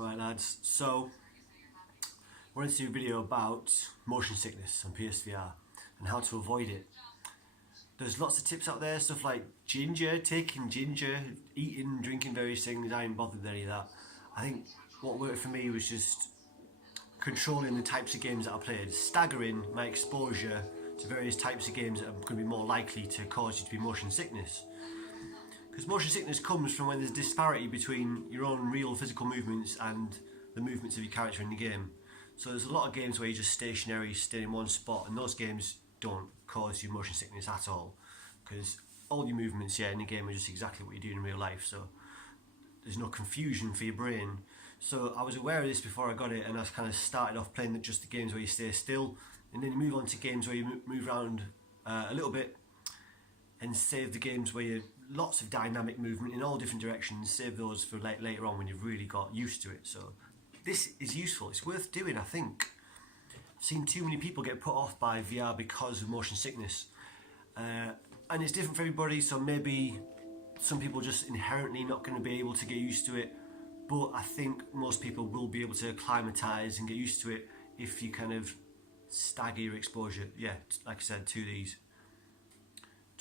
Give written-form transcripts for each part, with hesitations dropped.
Right lads, so I wanted to do a video about motion sickness on PSVR and how to avoid it. There's lots of tips out there, stuff like taking ginger, eating, drinking various things. I ain't bothered with any of that. I think what worked for me was just controlling the types of games that I played, staggering my exposure to various types of games that are going to be more likely to cause you to be motion sickness. Because motion sickness comes from when there's disparity between your own real physical movements and the movements of your character in the game. So there's a lot of games where you're just stationary, staying in one spot, and those games don't cause you motion sickness at all. Because all your movements in the game are just exactly what you do in real life, so there's no confusion for your brain. So I was aware of this before I got it, and I kind of started off playing just the games where you stay still, and then you move on to games where you move around a little bit, and save the games where you lots of dynamic movement in all different directions. Save those for later on when you've really got used to it. So this is useful. It's worth doing, I think. I've seen too many people get put off by VR because of motion sickness, and it's different for everybody. So maybe some people just inherently not going to be able to get used to it, but I think most people will be able to acclimatise and get used to it if you kind of stagger your exposure. Yeah, like I said, to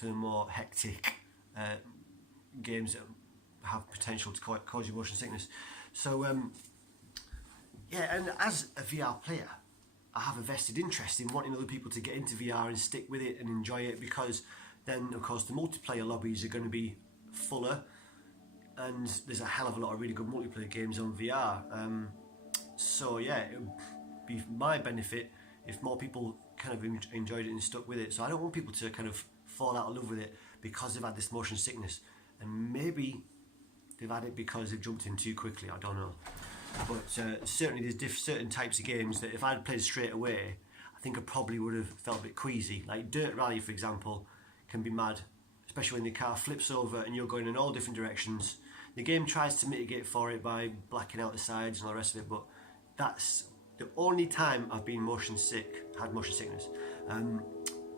the more hectic games that have potential to cause you motion sickness. So yeah, and as a VR player, I have a vested interest in wanting other people to get into VR and stick with it and enjoy it, because then of course the multiplayer lobbies are going to be fuller, and there's a hell of a lot of really good multiplayer games on VR. So yeah, it would be my benefit if more people kind of enjoyed it and stuck with it. So I don't want people to kind of fall out of love with it because they've had this motion sickness, and maybe they've had it because they've jumped in too quickly, I don't know. But certainly there's certain types of games that if I'd played straight away, I think I probably would have felt a bit queasy. Like Dirt Rally, for example, can be mad, especially when the car flips over and you're going in all different directions. The game tries to mitigate for it by blacking out the sides and all the rest of it, but that's the only time I've been had motion sickness.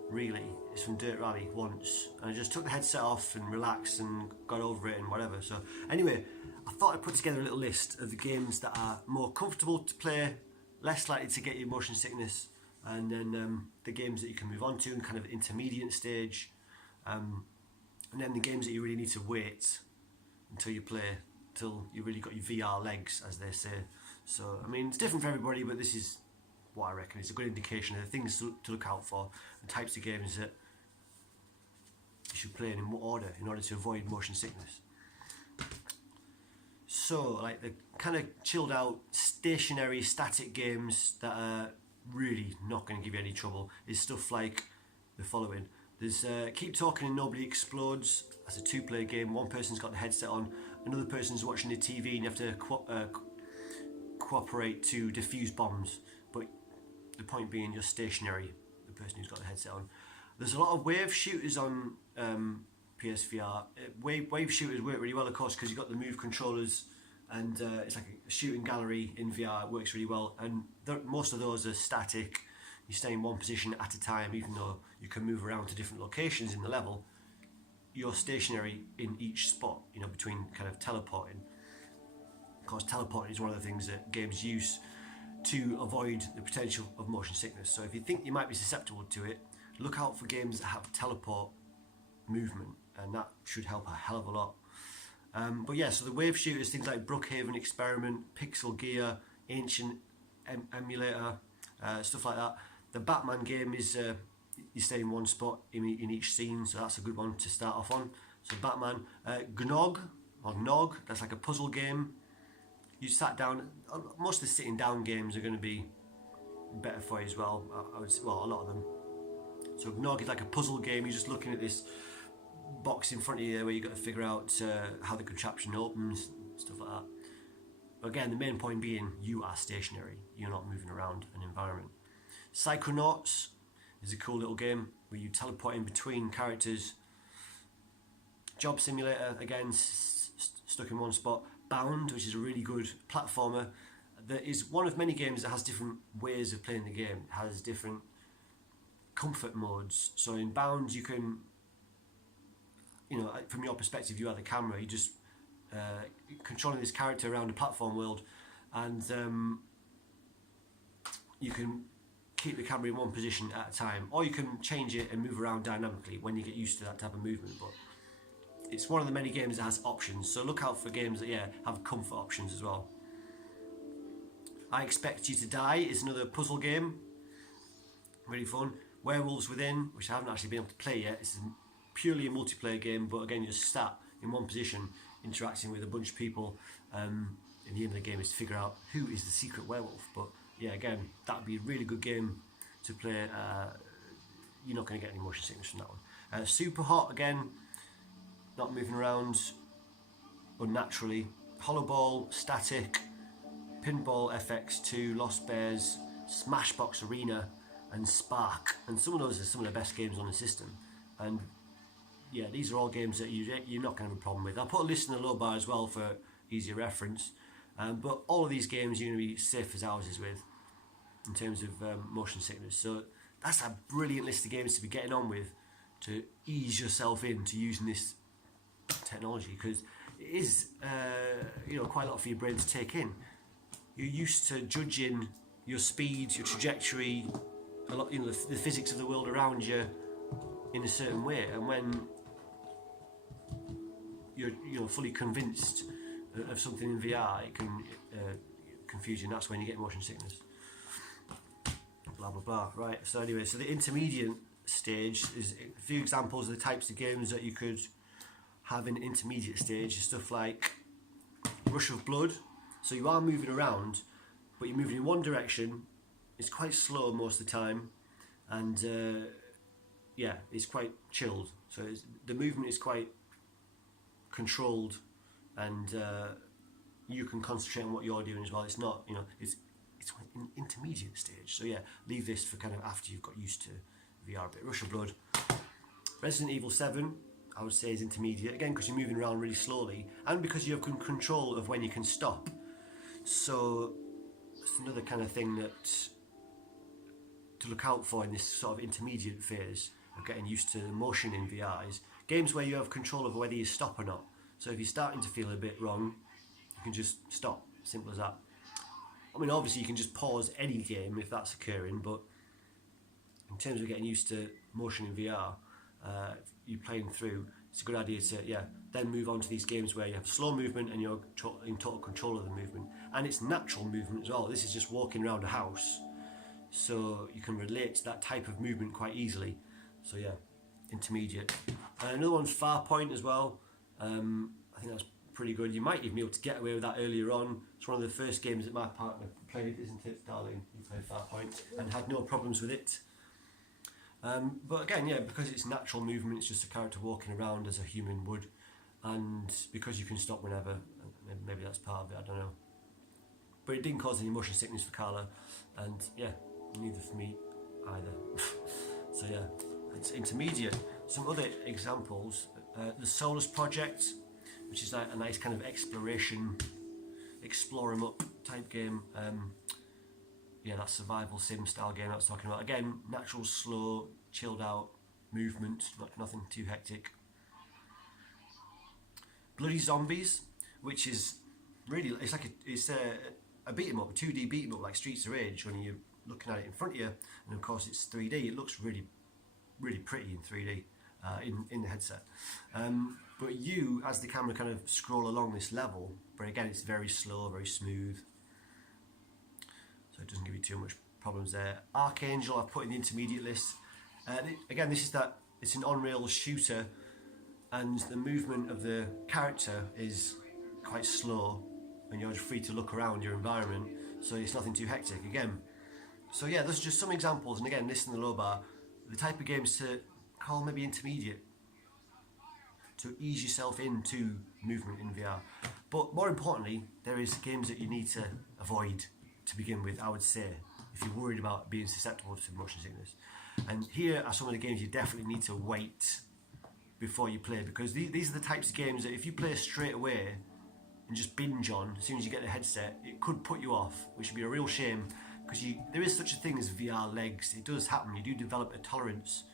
Really, it's from Dirt Rally once, and I just took the headset off and relaxed and got over it and whatever. So anyway, I thought I'd put together a little list of the games that are more comfortable to play, less likely to get you motion sickness, and then the games that you can move on to in kind of intermediate stage, and then the games that you really need to wait until you play, till you really got your VR legs, as they say. So I mean, it's different for everybody, but this is what I reckon is a good indication of the things to look out for, the types of games that you should play in order to avoid motion sickness. So like the kind of chilled out, stationary, static games that are really not going to give you any trouble is stuff like the following. There's Keep Talking and Nobody Explodes. That's a two-player game. One person's got the headset on, another person's watching the TV, and you have to cooperate to defuse bombs. But the point being, you're stationary, the person who's got the headset on. There's a lot of wave shooters on PSVR. Wave shooters work really well, of course, because you've got the Move controllers, and it's like a shooting gallery in VR. It works really well, and most of those are static. You stay in one position at a time, even though you can move around to different locations in the level. You're stationary in each spot, between kind of teleporting. Of course, teleporting is one of the things that games use to avoid the potential of motion sickness. So if you think you might be susceptible to it, look out for games that have teleport movement, and that should help a hell of a lot. But yeah, so the wave shooters, things like Brookhaven Experiment, Pixel Gear, Ancient Amulator, stuff like that. The Batman game is you stay in one spot in each scene, so that's a good one to start off on. So Batman, Gnog, that's like a puzzle game. You sat down. Most of the sitting down games are going to be better for you as well. I would say, well, a lot of them. So Gnog is like a puzzle game. You're just looking at this box in front of you where you've got to figure out how the contraption opens, stuff like that. But again, the main point being, you are stationary. You're not moving around an environment. Psychonauts is a cool little game where you teleport in between characters. Job Simulator, again, stuck in one spot. Bound, which is a really good platformer, that is one of many games that has different ways of playing the game. It has different comfort modes. So in Bound, you can, from your perspective, you are the camera. You just controlling this character around a platform world, and you can keep the camera in one position at a time, or you can change it and move around dynamically when you get used to that type of movement. But it's one of the many games that has options, so look out for games that have comfort options as well. I Expect You to Die is another puzzle game, really fun. Werewolves Within, which I haven't actually been able to play yet. It's purely a multiplayer game, but again, you're sat in one position interacting with a bunch of people, and the end of the game is to figure out who is the secret werewolf. But yeah, again, that would be a really good game to play. You're not going to get any motion sickness from that one. Super Hot, again, not moving around unnaturally. Holoball, Static, Pinball FX2, Lost Bears, Smashbox Arena, and Sparc. And some of those are some of the best games on the system. And yeah, these are all games that you're not going to have a problem with. I'll put a list in the low bar as well for easier reference. But all of these games you're going to be safe as houses with in terms of motion sickness. So that's a brilliant list of games to be getting on with to ease yourself into using this technology, because it is quite a lot for your brain to take in. You're used to judging your speed, your trajectory, a lot, the physics of the world around you in a certain way, and when you're fully convinced of something in VR, it can confuse you, and that's when you get motion sickness. Blah blah blah. Right. So anyway, so the intermediate stage is a few examples of the types of games that you could have in intermediate stage. Stuff like Rush of Blood. So you are moving around, but you're moving in one direction. It's quite slow most of the time, and it's quite chilled. So the movement is quite controlled, and you can concentrate on what you're doing as well. It's not, it's an intermediate stage. So yeah, leave this for kind of after you've got used to VR a bit. Rush of Blood. Resident Evil 7, I would say, is intermediate, again because you're moving around really slowly, and because you have control of when you can stop. So it's another kind of thing that to look out for in this sort of intermediate phase of getting used to the motion in VR is games where you have control over whether you stop or not. So if you're starting to feel a bit wrong, you can just stop. Simple as that. I mean, obviously you can just pause any game if that's occurring, but in terms of getting used to motion in VR, if you're playing through, it's a good idea to then move on to these games where you have slow movement and you're in total control of the movement, and it's natural movement as well. This is just walking around a house, so you can relate to that type of movement quite easily. So yeah, intermediate. Another one's Farpoint as well. I think that's pretty good. You might even be able to get away with that earlier on. It's one of the first games that my partner played, isn't it, darling? You played Farpoint and had no problems with it. But again, because it's natural movement, it's just a character walking around as a human would, and because you can stop whenever, maybe that's part of it, I don't know. But it didn't cause any motion sickness for Carla, and neither for me either. So yeah, it's intermediate. Some other examples, the Solus Project, which is like a nice kind of exploration, explore 'em up type game. That survival sim style game I was talking about. Again, natural, slow, chilled out movement, nothing too hectic. Bloody Zombies, which is really, it's a beat 'em up, 2D beat 'em up like Streets of Rage when you're looking at it in front of you, and of course it's 3D. It looks really, really pretty in 3D in the headset. But you, as the camera, kind of scroll along this level, but again it's very slow, very smooth. So it doesn't give you too much problems there. Archangel I've put in the intermediate list. Again, it's an on-rail shooter, and the movement of the character is quite slow, and you're free to look around your environment, so it's nothing too hectic again. So yeah, those are just some examples, and again, list in the low bar, the type of games to call maybe intermediate, to ease yourself into movement in VR. But more importantly, there is games that you need to avoid to begin with, I would say, if you're worried about being susceptible to motion sickness. And here are some of the games you definitely need to wait before you play, because these are the types of games that if you play straight away and just binge on as soon as you get the headset, it could put you off, which would be a real shame, because there is such a thing as VR legs. It does happen. You do develop a tolerance.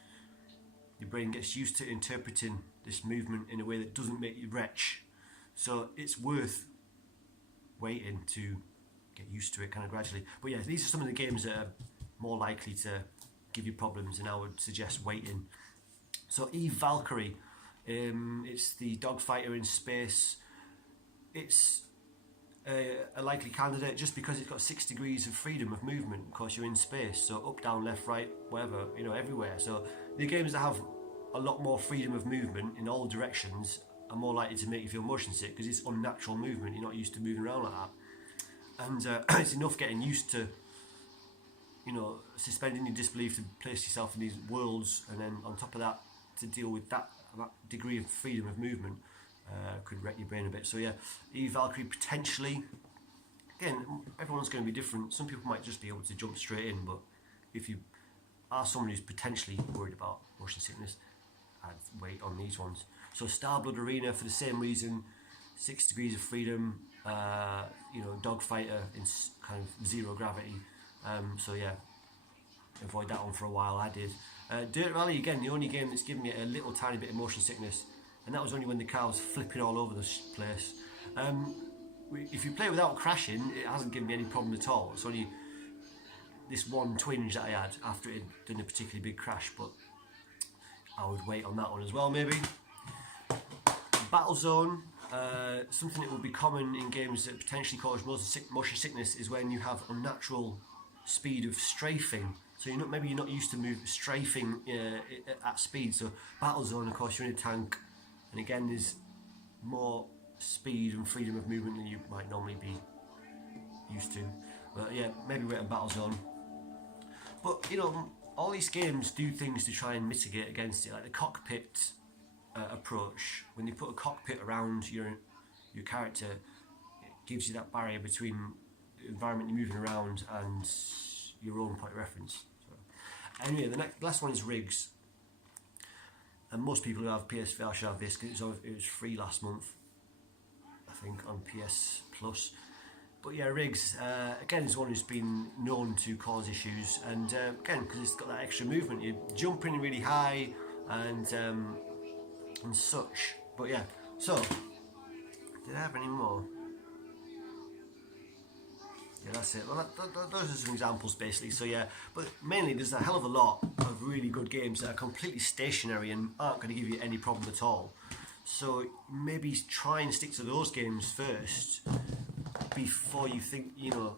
Your brain gets used to interpreting this movement in a way that doesn't make you retch. So it's worth waiting to get used to it kind of gradually. But yeah, these are some of the games that are more likely to give you problems, and I would suggest waiting. So Eve Valkyrie, it's the dogfighter in space. It's a likely candidate just because it's got 6 degrees of freedom of movement. Of course, you're in space, so up, down, left, right, whatever, you know, everywhere. So the games that have a lot more freedom of movement in all directions are more likely to make you feel motion sick because it's unnatural movement. You're not used to moving around like that. And it's enough getting used to, you know, suspending your disbelief to place yourself in these worlds, and then on top of that, to deal with that degree of freedom of movement could wreck your brain a bit. So yeah, Eve Valkyrie potentially. Again, everyone's going to be different. Some people might just be able to jump straight in, but if you are someone who's potentially worried about motion sickness, I'd wait on these ones. So Starblood Arena, for the same reason, 6 degrees of freedom, you know, dogfighter in kind of zero gravity. So yeah, avoid that one for a while. I did. Dirt Rally, again, the only game that's given me a little tiny bit of motion sickness, and that was only when the car was flipping all over the place. If you play without crashing, it hasn't given me any problem at all. It's only this one twinge that I had after it had done a particularly big crash, but I would wait on that one as well, maybe. Battlezone, something that will be common in games that potentially cause motion sickness is when you have unnatural speed of strafing. So maybe you're not used to strafing at speed. So Battlezone, of course, you're in a tank, and again, there's more speed and freedom of movement than you might normally be used to. But yeah, maybe wait on Battlezone. But you know, all these games do things to try and mitigate against it, like the cockpit approach. When they put a cockpit around your character, it gives you that barrier between the environment you're moving around and your own point of reference. So, anyway, the last one is rigs, and most people who have PSVR should have this because it was free last month, I think, on PS Plus. But yeah, rigs, again, is one who's been known to cause issues, and again, because it's got that extra movement, you're jumping really high and such. But yeah, so, did I have any more? Yeah, that's it. Well, those are some examples, basically. So yeah, but mainly there's a hell of a lot of really good games that are completely stationary and aren't going to give you any problem at all. So maybe try and stick to those games first before you think, you know,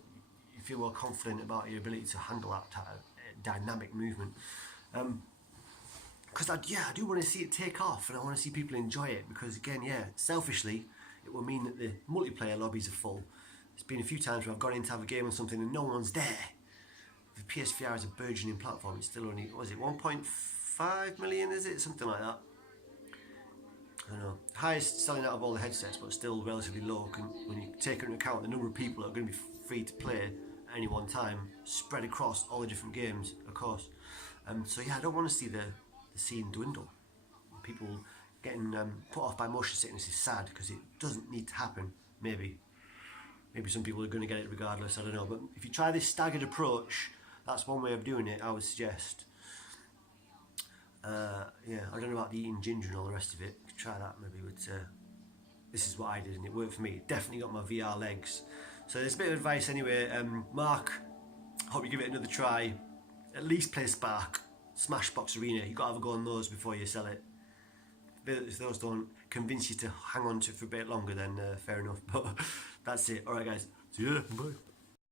you feel more confident about your ability to handle that type of dynamic movement. Because I do want to see it take off, and I want to see people enjoy it, because again, yeah, selfishly, it will mean that the multiplayer lobbies are full. There's been a few times where I've gone in to have a game on something and no one's there. The PSVR is a burgeoning platform. It's still only, what is it, 1.5 million, is it? Something like that. I don't know. Highest selling out of all the headsets, but still relatively low when you take into account the number of people that are going to be free to play at any one time, spread across all the different games, of course. So yeah, I don't want to see the scene dwindle. People getting put off by motion sickness is sad, because it doesn't need to happen. Maybe some people are going to get it regardless, I don't know. But if you try this staggered approach, that's one way of doing it, I would suggest. Yeah, I don't know about the eating ginger and all the rest of it. You could try that maybe, but this is what I did and it worked for me. It definitely got my VR legs. So there's a bit of advice anyway. Mark, hope you give it another try. At least play Sparc, Smashbox Arena. You've got to have a go on those before you sell it. If those don't convince you to hang on to it for a bit longer, then fair enough. But that's it. Alright guys, see you later. Bye.